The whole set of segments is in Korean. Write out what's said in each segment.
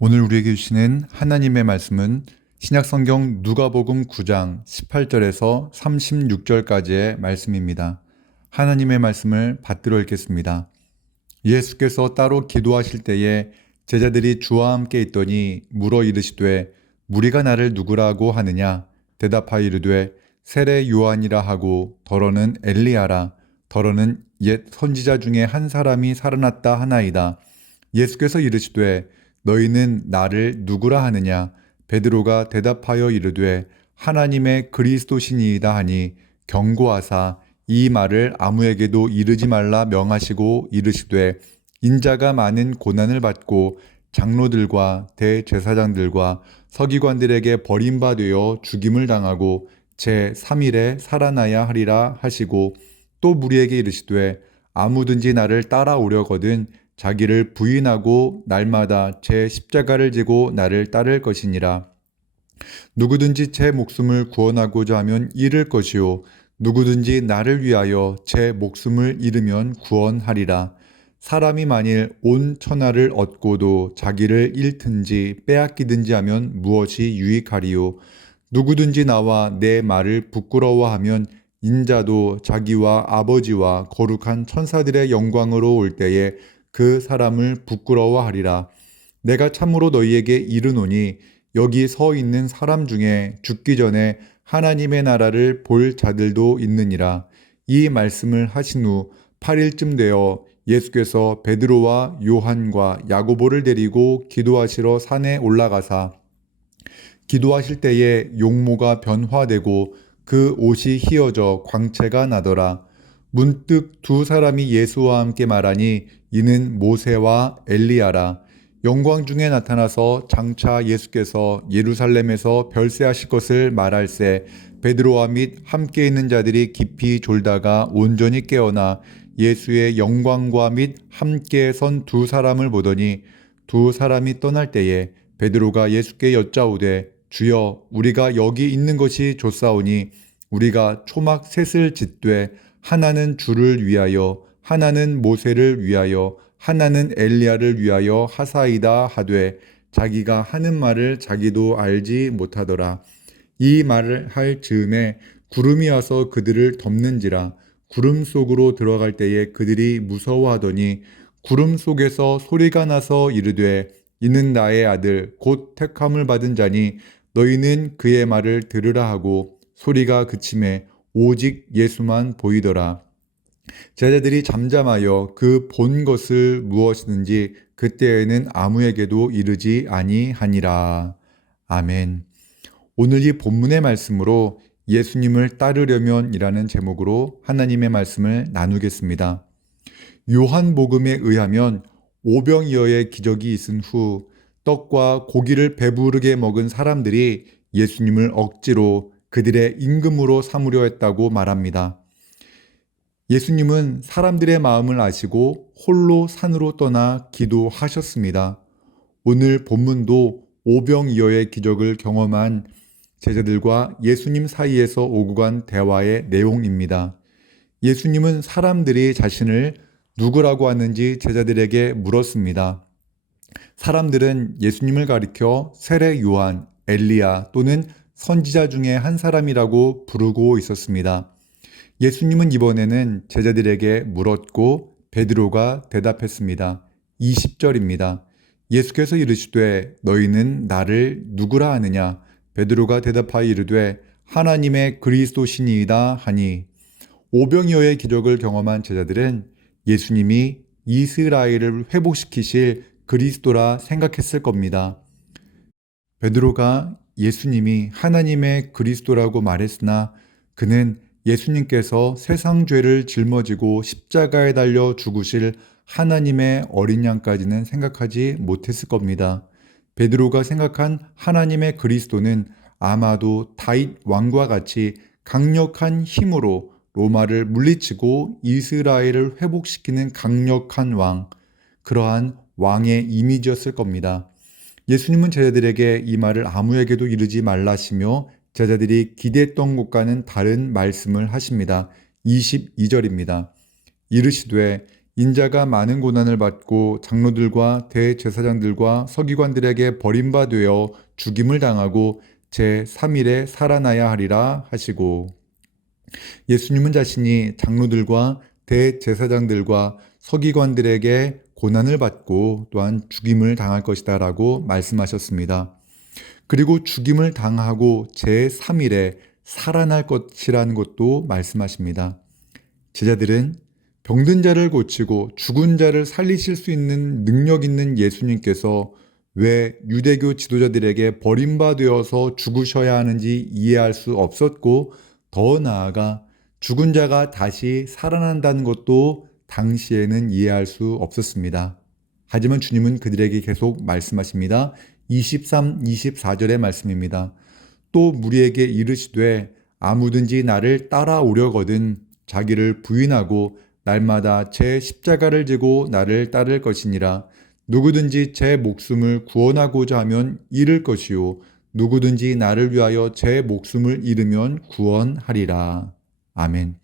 오늘 우리에게 주시는 하나님의 말씀은 신약성경 누가복음 9장 18절에서 36절까지의 말씀입니다. 하나님의 말씀을 받들어 읽겠습니다. 예수께서 따로 기도하실 때에 제자들이 주와 함께 있더니 물어 이르시되 무리가 나를 누구라고 하느냐? 대답하여 이르되 세례 요한이라 하고 더러는 엘리야라 더러는 옛 선지자 중에 한 사람이 살아났다 하나이다. 예수께서 이르시되 너희는 나를 누구라 하느냐? 베드로가 대답하여 이르되 하나님의 그리스도시니이다 하니 경고하사 이 말을 아무에게도 이르지 말라 명하시고 이르시되 인자가 많은 고난을 받고 장로들과 대제사장들과 서기관들에게 버림받아 죽임을 당하고 제3일에 살아나야 하리라 하시고 또 무리에게 이르시되 아무든지 나를 따라오려거든 자기를 부인하고 날마다 제 십자가를 지고 나를 따를 것이니라. 누구든지 제 목숨을 구원하고자 하면 잃을 것이요 누구든지 나를 위하여 제 목숨을 잃으면 구원하리라. 사람이 만일 온 천하를 얻고도 자기를 잃든지 빼앗기든지 하면 무엇이 유익하리요. 누구든지 나와 내 말을 부끄러워하면 인자도 자기와 아버지와 거룩한 천사들의 영광으로 올 때에 그 사람을 부끄러워하리라. 내가 참으로 너희에게 이르노니 여기 서 있는 사람 중에 죽기 전에 하나님의 나라를 볼 자들도 있느니라. 이 말씀을 하신 후 8일쯤 되어 예수께서 베드로와 요한과 야고보를 데리고 기도하시러 산에 올라가사 기도하실 때에 용모가 변화되고 그 옷이 휘어져 광채가 나더라. 문득 두 사람이 예수와 함께 말하니 이는 모세와 엘리야라. 영광 중에 나타나서 장차 예수께서 예루살렘에서 별세하실 것을 말할세 베드로와 및 함께 있는 자들이 깊이 졸다가 온전히 깨어나 예수의 영광과 및 함께 선 두 사람을 보더니 두 사람이 떠날 때에 베드로가 예수께 여짜오되 주여 우리가 여기 있는 것이 좋사오니 우리가 초막 셋을 짓되 하나는 주를 위하여 하나는 모세를 위하여 하나는 엘리야를 위하여 하사이다 하되 자기가 하는 말을 자기도 알지 못하더라. 이 말을 할 즈음에 구름이 와서 그들을 덮는지라. 구름 속으로 들어갈 때에 그들이 무서워하더니 구름 속에서 소리가 나서 이르되 이는 나의 아들 곧 택함을 받은 자니 너희는 그의 말을 들으라 하고 소리가 그침에 오직 예수만 보이더라. 제자들이 잠잠하여 그 본 것을 무엇이든지 그때에는 아무에게도 이르지 아니하니라. 아멘. 오늘 이 본문의 말씀으로 예수님을 따르려면이라는 제목으로 하나님의 말씀을 나누겠습니다. 요한복음에 의하면 오병이어의 기적이 있은 후 떡과 고기를 배부르게 먹은 사람들이 예수님을 억지로 그들의 임금으로 삼으려 했다고 말합니다. 예수님은 사람들의 마음을 아시고 홀로 산으로 떠나 기도하셨습니다. 오늘 본문도 오병이어의 기적을 경험한 제자들과 예수님 사이에서 오고 간 대화의 내용입니다. 예수님은 사람들이 자신을 누구라고 하는지 제자들에게 물었습니다. 사람들은 예수님을 가리켜 세례 요한, 엘리야 또는 선지자 중에 한 사람이라고 부르고 있었습니다. 예수님은 이번에는 제자들에게 물었고 베드로가 대답했습니다. 20절입니다. 예수께서 이르시되 너희는 나를 누구라 하느냐? 베드로가 대답하여 이르되 하나님의 그리스도시니이다 하니 오병이어의 기적을 경험한 제자들은 예수님이 이스라엘을 회복시키실 그리스도라 생각했을 겁니다. 베드로가 예수님이 하나님의 그리스도라고 말했으나 그는 예수님께서 세상 죄를 짊어지고 십자가에 달려 죽으실 하나님의 어린 양까지는 생각하지 못했을 겁니다. 베드로가 생각한 하나님의 그리스도는 아마도 다윗 왕과 같이 강력한 힘으로 로마를 물리치고 이스라엘을 회복시키는 강력한 왕, 그러한 왕의 이미지였을 겁니다. 예수님은 제자들에게 이 말을 아무에게도 이르지 말라시며 제자들이 기대했던 것과는 다른 말씀을 하십니다. 22절입니다. 이르시되 인자가 많은 고난을 받고 장로들과 대제사장들과 서기관들에게 버림받되어 죽임을 당하고 제3일에 살아나야 하리라 하시고, 예수님은 자신이 장로들과 대제사장들과 서기관들에게 고난을 받고 또한 죽임을 당할 것이다 라고 말씀하셨습니다. 그리고 죽임을 당하고 제3일에 살아날 것이라는 것도 말씀하십니다. 제자들은 병든 자를 고치고 죽은 자를 살리실 수 있는 능력 있는 예수님께서 왜 유대교 지도자들에게 버림받아서 죽으셔야 하는지 이해할 수 없었고, 더 나아가 죽은 자가 다시 살아난다는 것도 당시에는 이해할 수 없었습니다. 하지만 주님은 그들에게 계속 말씀하십니다. 23, 24절의 말씀입니다. 또 무리에게 이르시되 아무든지 나를 따라오려거든 자기를 부인하고 날마다 제 십자가를 지고 나를 따를 것이니라. 누구든지 제 목숨을 구원하고자 하면 잃을 것이요 누구든지 나를 위하여 제 목숨을 잃으면 구원하리라. 아멘.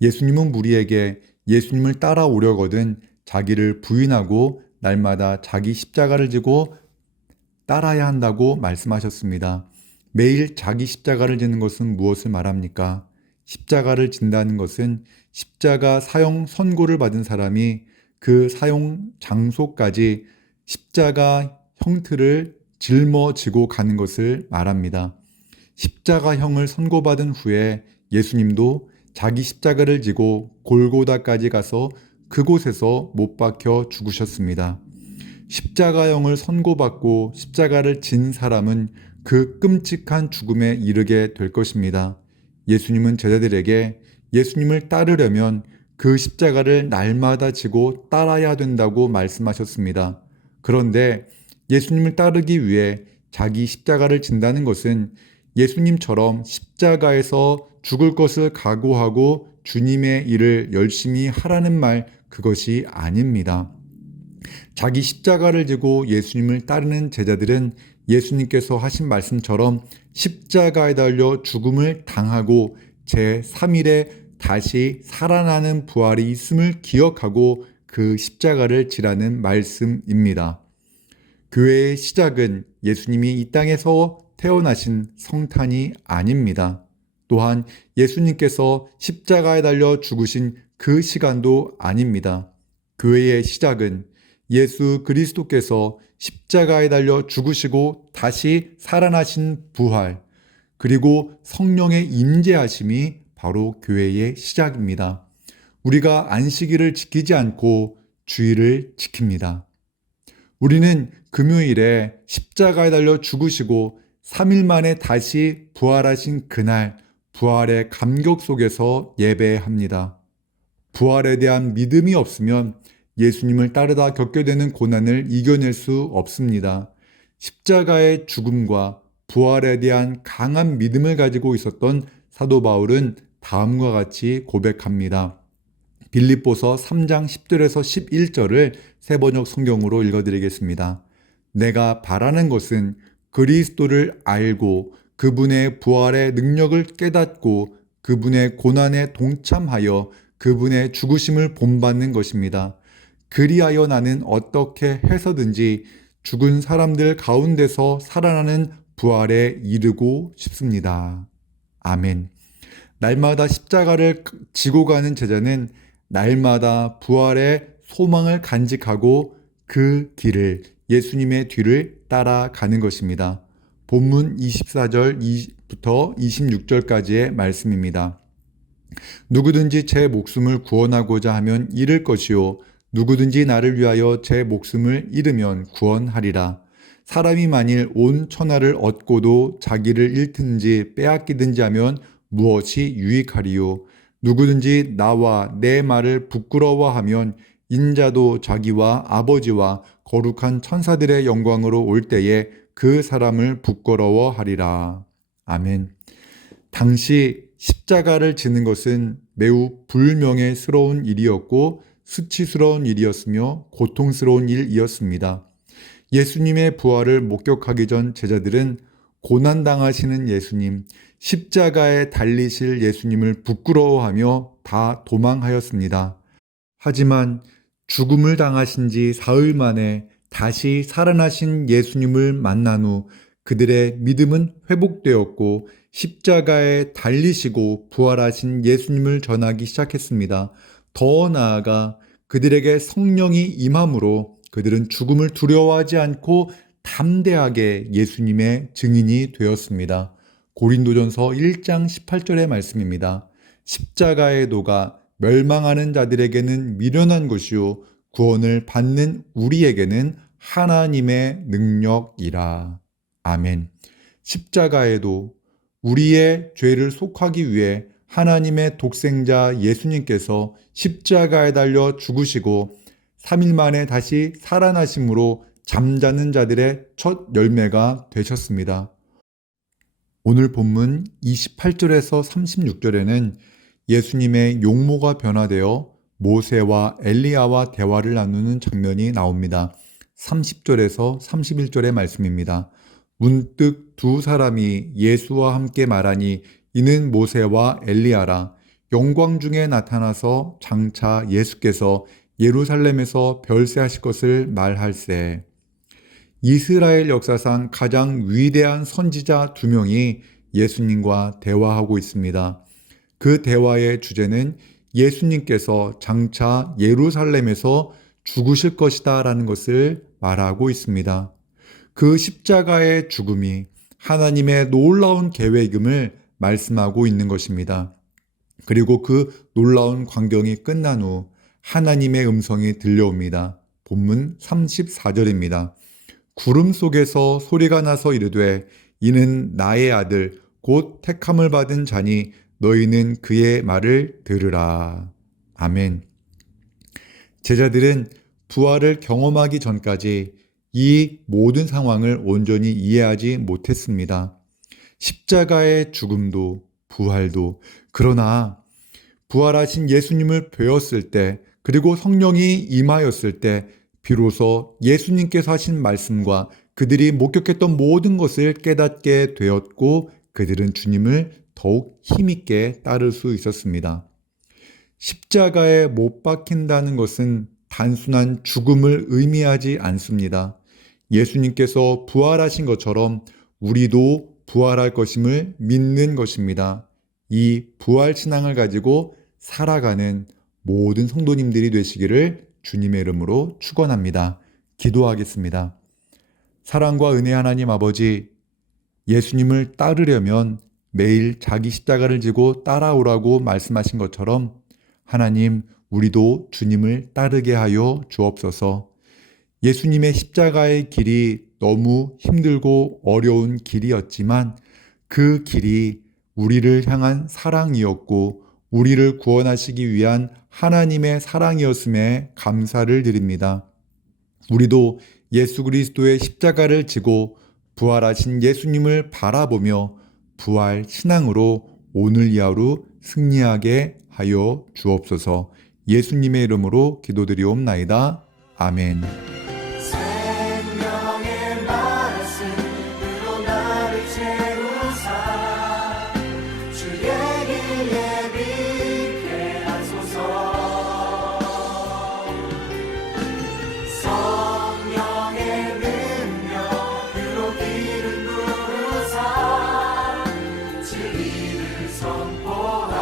예수님은 무리에게 예수님을 따라오려거든 자기를 부인하고 날마다 자기 십자가를 지고 따라야 한다고 말씀하셨습니다. 매일 자기 십자가를 지는 것은 무엇을 말합니까? 십자가를 진다는 것은 십자가 사형 선고를 받은 사람이 그 사용 장소까지 십자가 형틀을 짊어지고 가는 것을 말합니다. 십자가형을 선고받은 후에 예수님도 자기 십자가를 지고 골고다까지 가서 그곳에서 못 박혀 죽으셨습니다. 십자가형을 선고받고 십자가를 진 사람은 그 끔찍한 죽음에 이르게 될 것입니다. 예수님은 제자들에게 예수님을 따르려면 그 십자가를 날마다 지고 따라야 된다고 말씀하셨습니다. 그런데 예수님을 따르기 위해 자기 십자가를 진다는 것은 예수님처럼 십자가에서 죽을 것을 각오하고 주님의 일을 열심히 하라는 말, 그것이 아닙니다. 자기 십자가를 지고 예수님을 따르는 제자들은 예수님께서 하신 말씀처럼 십자가에 달려 죽음을 당하고 제3일에 다시 살아나는 부활이 있음을 기억하고 그 십자가를 지라는 말씀입니다. 교회의 시작은 예수님이 이 땅에서 태어나신 성탄이 아닙니다. 또한 예수님께서 십자가에 달려 죽으신 그 시간도 아닙니다. 교회의 시작은 예수 그리스도께서 십자가에 달려 죽으시고 다시 살아나신 부활, 그리고 성령의 임재하심이 바로 교회의 시작입니다. 우리가 안식일을 지키지 않고 주일을 지킵니다. 우리는 금요일에 십자가에 달려 죽으시고 3일 만에 다시 부활하신 그날 부활의 감격 속에서 예배합니다. 부활에 대한 믿음이 없으면 예수님을 따르다 겪게 되는 고난을 이겨낼 수 없습니다. 십자가의 죽음과 부활에 대한 강한 믿음을 가지고 있었던 사도 바울은 다음과 같이 고백합니다. 빌립보서 3장 10절에서 11절을 새번역 성경으로 읽어드리겠습니다. 내가 바라는 것은 그리스도를 알고 그분의 부활의 능력을 깨닫고 그분의 고난에 동참하여 그분의 죽으심을 본받는 것입니다. 그리하여 나는 어떻게 해서든지 죽은 사람들 가운데서 살아나는 부활에 이르고 싶습니다. 아멘. 날마다 십자가를 지고 가는 제자는 날마다 부활의 소망을 간직하고 그 길을, 예수님의 뒤를 따라가는 것입니다. 본문 24절부터 26절까지의 말씀입니다. 누구든지 제 목숨을 구원하고자 하면 잃을 것이요 누구든지 나를 위하여 제 목숨을 잃으면 구원하리라. 사람이 만일 온 천하를 얻고도 자기를 잃든지 빼앗기든지 하면 무엇이 유익하리요? 누구든지 나와 내 말을 부끄러워하면 인자도 자기와 아버지와 거룩한 천사들의 영광으로 올 때에 그 사람을 부끄러워하리라. 아멘. 당시 십자가를 지는 것은 매우 불명예스러운 일이었고 수치스러운 일이었으며 고통스러운 일이었습니다. 예수님의 부활을 목격하기 전 제자들은 고난당하시는 예수님, 십자가에 달리실 예수님을 부끄러워하며 다 도망하였습니다. 하지만 죽음을 당하신 지 사흘 만에 다시 살아나신 예수님을 만난 후 그들의 믿음은 회복되었고 십자가에 달리시고 부활하신 예수님을 전하기 시작했습니다. 더 나아가 그들에게 성령이 임함으로 그들은 죽음을 두려워하지 않고 담대하게 예수님의 증인이 되었습니다. 고린도전서 1장 18절의 말씀입니다. 십자가의 도가 멸망하는 자들에게는 미련한 것이요 구원을 받는 우리에게는 하나님의 능력이라. 아멘. 십자가에도 우리의 죄를 속하기 위해 하나님의 독생자 예수님께서 십자가에 달려 죽으시고 3일 만에 다시 살아나심으로 잠자는 자들의 첫 열매가 되셨습니다. 오늘 본문 28절에서 36절에는 예수님의 용모가 변화되어 모세와 엘리야와 대화를 나누는 장면이 나옵니다. 30절에서 31절의 말씀입니다. 문득 두 사람이 예수와 함께 말하니 이는 모세와 엘리야라. 영광 중에 나타나서 장차 예수께서 예루살렘에서 별세하실 것을 말할세. 이스라엘 역사상 가장 위대한 선지자 두 명이 예수님과 대화하고 있습니다. 그 대화의 주제는 예수님께서 장차 예루살렘에서 죽으실 것이다 라는 것을 말하고 있습니다. 그 십자가의 죽음이 하나님의 놀라운 계획임을 말씀하고 있는 것입니다. 그리고 그 놀라운 광경이 끝난 후 하나님의 음성이 들려옵니다. 본문 34절입니다. 구름 속에서 소리가 나서 이르되 이는 나의 아들 곧 택함을 받은 자니 너희는 그의 말을 들으라. 아멘. 제자들은 부활을 경험하기 전까지 이 모든 상황을 온전히 이해하지 못했습니다. 십자가의 죽음도 부활도 그러나 부활하신 예수님을 뵈었을 때 그리고 성령이 임하였을 때 비로소 예수님께서 하신 말씀과 그들이 목격했던 모든 것을 깨닫게 되었고 그들은 주님을 더욱 힘있게 따를 수 있었습니다. 십자가에 못 박힌다는 것은 단순한 죽음을 의미하지 않습니다. 예수님께서 부활하신 것처럼 우리도 부활할 것임을 믿는 것입니다. 이 부활 신앙을 가지고 살아가는 모든 성도님들이 되시기를 주님의 이름으로 축원합니다. 기도하겠습니다. 사랑과 은혜 하나님 아버지, 예수님을 따르려면 매일 자기 십자가를 지고 따라오라고 말씀하신 것처럼 하나님, 우리도 주님을 따르게 하여 주옵소서. 예수님의 십자가의 길이 너무 힘들고 어려운 길이었지만 그 길이 우리를 향한 사랑이었고 우리를 구원하시기 위한 하나님의 사랑이었음에 감사를 드립니다. 우리도 예수 그리스도의 십자가를 지고 부활하신 예수님을 바라보며 부활 신앙으로 오늘 이 하루 승리하게 하여 주옵소서. 예수님의 이름으로 기도드리옵나이다. 아멘. 생명의 말씀으로 나를 채우사 주의 길 예비케 하소서. 성령의 능력으로 길을 부르사 진리를 선포하